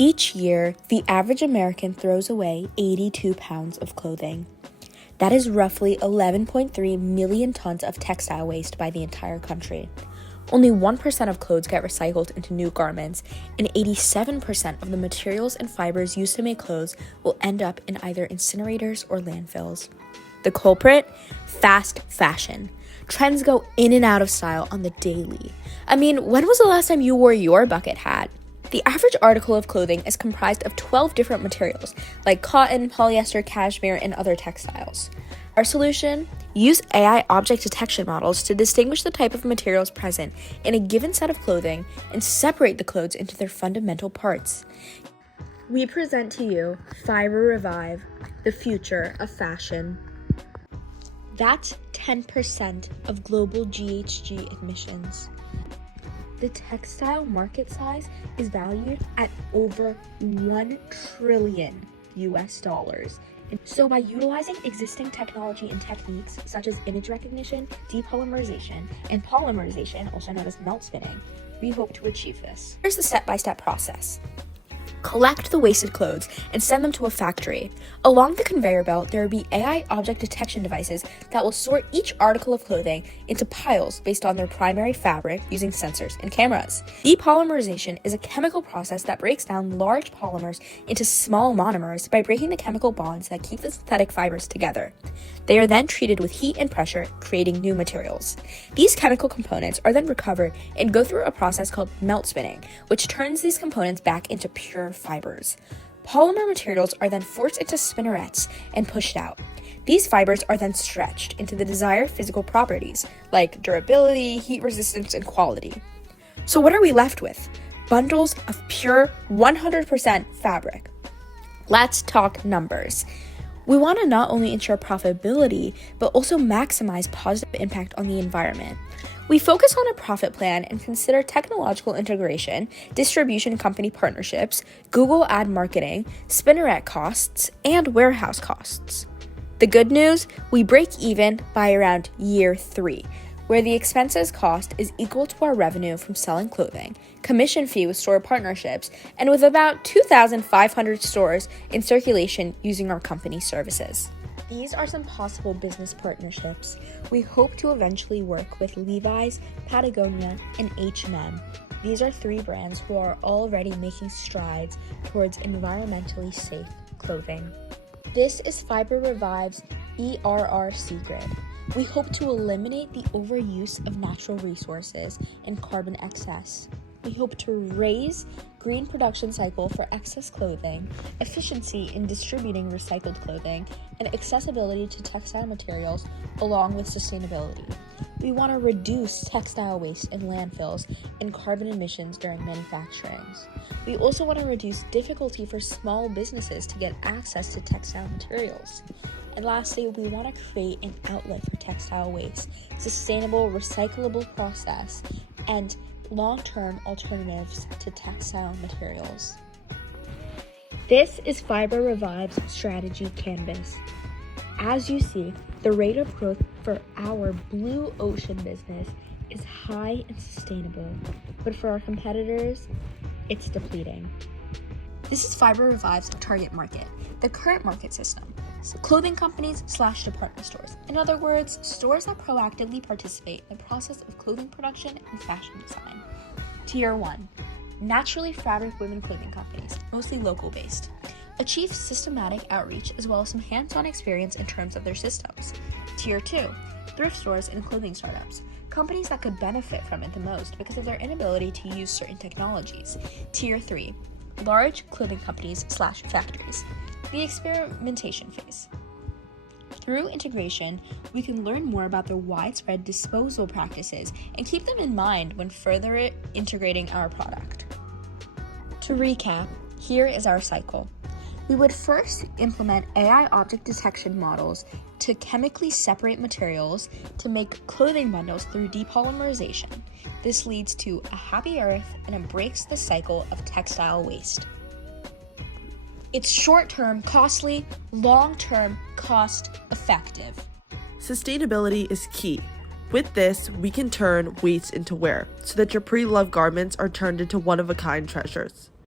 Each year, the average American throws away 82 pounds of clothing. That is roughly 11.3 million tons of textile waste by the entire country. Only 1% of clothes get recycled into new garments, and 87% of the materials and fibers used to make clothes will end up in either incinerators or landfills. The culprit? Fast fashion. Trends go in and out of style on the daily. I mean, when was the last time you wore your bucket hat? The average article of clothing is comprised of 12 different materials, like cotton, polyester, cashmere, and other textiles. Our solution? Use AI object detection models to distinguish the type of materials present in a given set of clothing and separate the clothes into their fundamental parts. We present to you FiberRevive, the future of fashion. That's 10% of global GHG emissions. The textile market size is valued at over $1 trillion US. So by utilizing existing technology and techniques such as image recognition, depolymerization, and polymerization, also known as melt spinning, we hope to achieve this. Here's the step-by-step process. Collect the wasted clothes and send them to a factory. Along the conveyor belt, there will be AI object detection devices that will sort each article of clothing into piles based on their primary fabric using sensors and cameras. Depolymerization is a chemical process that breaks down large polymers into small monomers by breaking the chemical bonds that keep the synthetic fibers together. They are then treated with heat and pressure, creating new materials. These chemical components are then recovered and go through a process called melt spinning, which turns these components back into pure fibers. Polymer materials are then forced into spinnerets and pushed out. These fibers are then stretched into the desired physical properties, like durability, heat resistance, and quality. So what are we left with? Bundles of pure 100% fabric. Let's talk numbers. We want to not only ensure profitability, but also maximize positive impact on the environment. We focus on a profit plan and consider technological integration, distribution company partnerships, Google ad marketing, spinneret costs, and warehouse costs. The good news? We break even by around year 3, where the expenses cost is equal to our revenue from selling clothing, commission fee with store partnerships, and with about 2,500 stores in circulation using our company services. These are some possible business partnerships. We hope to eventually work with Levi's, Patagonia, and H&M. These are 3 brands who are already making strides towards environmentally safe clothing. This is FiberRevive's ERRC grid. We hope to eliminate the overuse of natural resources and carbon excess. We hope to raise green production cycle for excess clothing, efficiency in distributing recycled clothing, and accessibility to textile materials along with sustainability. We want to reduce textile waste in landfills and carbon emissions during manufacturing. We also want to reduce difficulty for small businesses to get access to textile materials. And lastly, we want to create an outlet for textile waste, sustainable, recyclable process, and long-term alternatives to textile materials. This is FiberRevive's strategy canvas. As you see, the rate of growth for our BlueOcean business is high and sustainable, but for our competitors, it's depleting. This is FiberRevive's target market, the current market system. So clothing companies / department stores. In other words, stores that proactively participate in the process of clothing production and fashion design. Tier 1. Naturally fabric women clothing companies, mostly local based. Achieve systematic outreach as well as some hands-on experience in terms of their systems. Tier 2. Thrift stores and clothing startups. Companies that could benefit from it the most because of their inability to use certain technologies. Tier 3. Large clothing companies / factories. The experimentation phase. Through integration, we can learn more about their widespread disposal practices and keep them in mind when further integrating our product. To recap, here is our cycle. We would first implement AI object detection models to chemically separate materials to make clothing bundles through depolymerization. This leads to a happy earth and it breaks the cycle of textile waste. It's short-term costly, long-term cost effective. Sustainability is key. With this, we can turn waste into wear so that your pre-loved garments are turned into one-of-a-kind treasures.